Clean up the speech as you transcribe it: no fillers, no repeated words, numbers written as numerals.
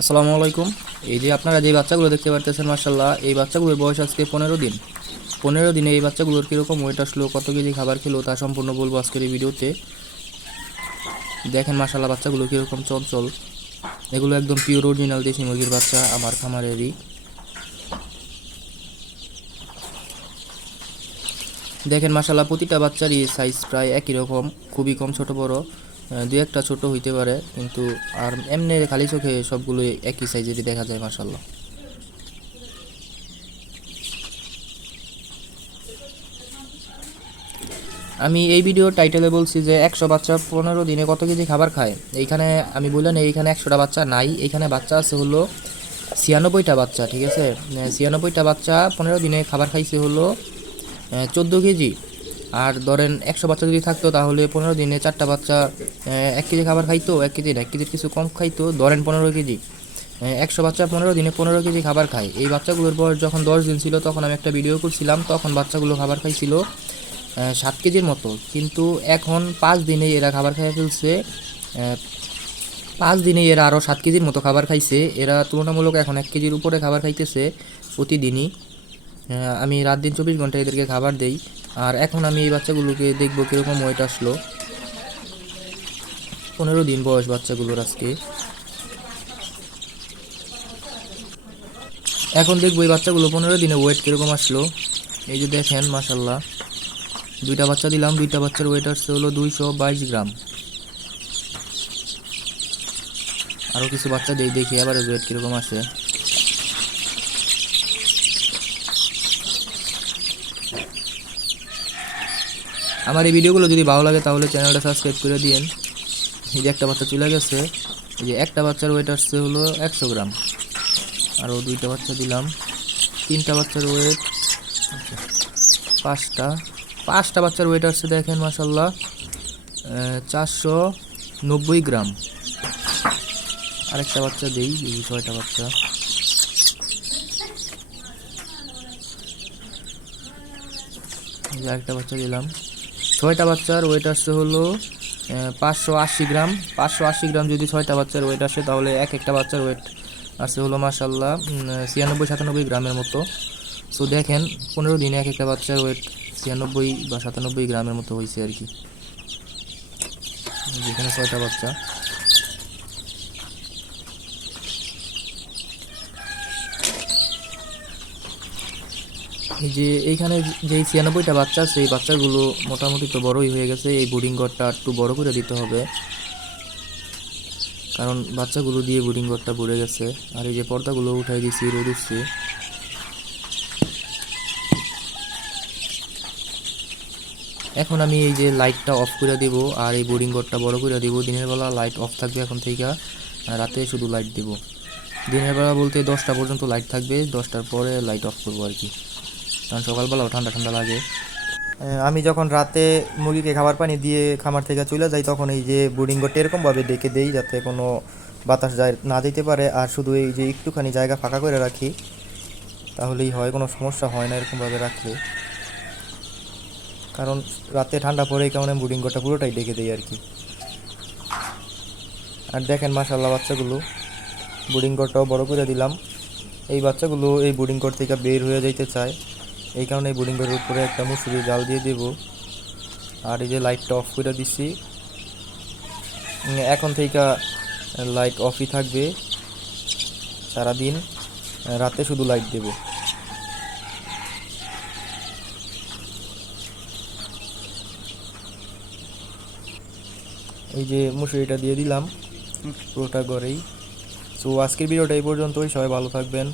আসসালামু আলাইকুম। এই যে আপনারা যে বাচ্চাগুলো দেখতে পারতেছেন, মাশাআল্লাহ, এই বাচ্চাগুলোর বয়স আজকে 15 দিন। 15 দিনে এই বাচ্চাগুলোর কীরকম ওয়েট আসলো, কত কেজি খাবার খেলো, তা সম্পূর্ণ বলবো আজকের এই ভিডিওতে। দেখেন মাশাআল্লাহ বাচ্চাগুলো কীরকম চঞ্চল। এগুলো একদম পিওর অরিজিনাল দেশি মুরগির বাচ্চা, আমার খামারেরই। দেখেন মাশাআল্লাহ প্রতিটা বাচ্চারই সাইজ প্রায় একই রকম, খুবই কম ছোট বড়, দুই একটা ছোট হইতে পারে, কিন্তু আর এমনি খালি চোখে সবগুলো একই সাইজেরই দেখা যায় মাশাআল্লাহ। আমি এই ভিডিওর টাইটেলে বলছি যে 100 বাচ্চা 15 দিনে কত কেজি খাবার খায়। এইখানে আমি বললাম এইখানে 100টা বাচ্চা নাই, এইখানে বাচ্চা আছে হলো 96টা বাচ্চা, ঠিক আছে। 96টা বাচ্চা 15 দিনে খাবার খাইছে হলো 14 কেজি। আর ধরেন 100 বাচ্চা যদি থাকতো তাহলে 15 দিনে 4টা বাচ্চা 1 কেজি খাবার খাইতো, 1 কেজি না, 1 কেজির কিছু কম খাইতো, ধরেন 15 কেজি। 100 বাচ্চা 15 দিনে 15 কেজি খাবার খায়। এই বাচ্চাগুলোর বয়স যখন 10 দিন ছিল তখন আমি একটা ভিডিও করছিলাম, তখন বাচ্চাগুলো খাবার খাইছিল 7 কেজির মতো, কিন্তু এখন 5 দিনেই এরা খাবার খেয়ে ফেলছে। 5 দিনেই এরা আরও 7 কেজির মতো খাবার খাইছে। এরা তুলনামূলক এখন 1 কেজির উপরে খাবার খাইতেছে প্রতিদিনই। আমি রাত দিন 24 ঘন্টা এদেরকে খাবার দেই। আর এখন আমি এই বাচ্চাগুলোকে দেখবো কীরকম ওয়েট আসলো। 15 দিন বয়স বাচ্চাগুলোর আজকে। এখন দেখবো এই বাচ্চাগুলো 15 দিনে ওয়েট কীরকম আসলো। এই যে দেখেন মাশাল্লাহ, দুইটা বাচ্চা দিলাম, দুইটা বাচ্চার ওয়েট আসছে হলো 222 গ্রাম। আরও কিছু বাচ্চা দেখি আবার ওয়েট কীরকম আসে। আমার এই ভিডিওগুলো যদি ভালো লাগে তাহলে চ্যানেলটা সাবস্ক্রাইব করে দিন। এই যে একটা বাচ্চা চলে গেছে। এই যে একটা বাচ্চার ওয়েট আসছে হলো 100 গ্রাম। আরও দুইটা বাচ্চা দিলাম, তিনটা বাচ্চার ওয়েট, পাঁচটা বাচ্চার ওয়েট আসছে দেখেন মাশাল্লাহ 490 গ্রাম। আরেকটা বাচ্চা দেই, এই 6টা বাচ্চা। আরেকটা বাচ্চা দিলাম, 6টা বাচ্চার ওয়েট আসছে হলো 580 গ্রাম। 580 গ্রাম যদি 6টা বাচ্চার ওয়েট আসে তাহলে একটা বাচ্চার ওয়েট আসছে হলো মাশাল্লাহ 96-97 গ্রামের মতো। সো দেখেন 15 দিনে একটা বাচ্চার ওয়েট 96 বা 97 গ্রামের মতো হয়েছে আর কি। যেখানে 6টা বাচ্চা। এই যে এইখানে যেই 96টা বাচ্চা, সেই বাচ্চাগুলো মোটামুটি তো বড়ই হয়ে গেছে। এই বোর্ডিং ঘরটা একটু বড় করে দিতে হবে, কারণ বাচ্চাগুলো দিয়ে বোর্ডিং ঘরটা ভরে গেছে। আর এই যে পর্দাগুলো উঠাই দিছি, রোদ উঠছে। এখন আমি এই যে লাইটটা অফ করে দেব, আর এই বোর্ডিং ঘরটা বড় করে দেব। দিনের বেলা লাইট অফ থাকবে এখন থেকে, রাতে শুধু লাইট দেব। দিনের বেলা বলতে 10টা পর্যন্ত লাইট থাকবে, 10টার পরে লাইট অফ করবো আর কি, কারণ সকালবেলাও ঠান্ডা ঠান্ডা লাগে। আমি যখন রাতে মুরগিকে খাবার পানি দিয়ে খামার থেকে চলে যাই তখন এই যে বোর্ডিং ঘরটা এরকমভাবে ডেকে দেই যাতে কোনো বাতাস যায় না যেতে পারে, আর শুধু এই যে একটুখানি জায়গা ফাঁকা করে রাখি, তাহলেই হয়, কোনো সমস্যা হয় না এরকমভাবে রাখলে। কারণ রাতে ঠান্ডা পড়ে এই কারণে বোর্ডিং ঘরটা পুরোটাই ডেকে দেই আর কি। আর দেখেন মাশাআল্লাহ বাচ্চাগুলো, বোর্ডিং ঘরটাও বড় করে দিলাম। এই বাচ্চাগুলো এই বোর্ডিং ঘর থেকে বের হয়ে যাইতে চায়, এই কারণে এই বোর্ডিং ঘরের উপরে একটা মশারি জাল দিয়ে দেব। আর এই যে লাইটটা অফ করে দিচ্ছি, এখন থেকে লাইট অফই থাকবে সারাদিন, রাতে শুধু লাইট দেব। এই যে মশারিটা দিয়ে দিলাম পুরোটা ঘরেই। সো আজকের ভিডিওটা এই পর্যন্তই, সবাই ভালো থাকবেন।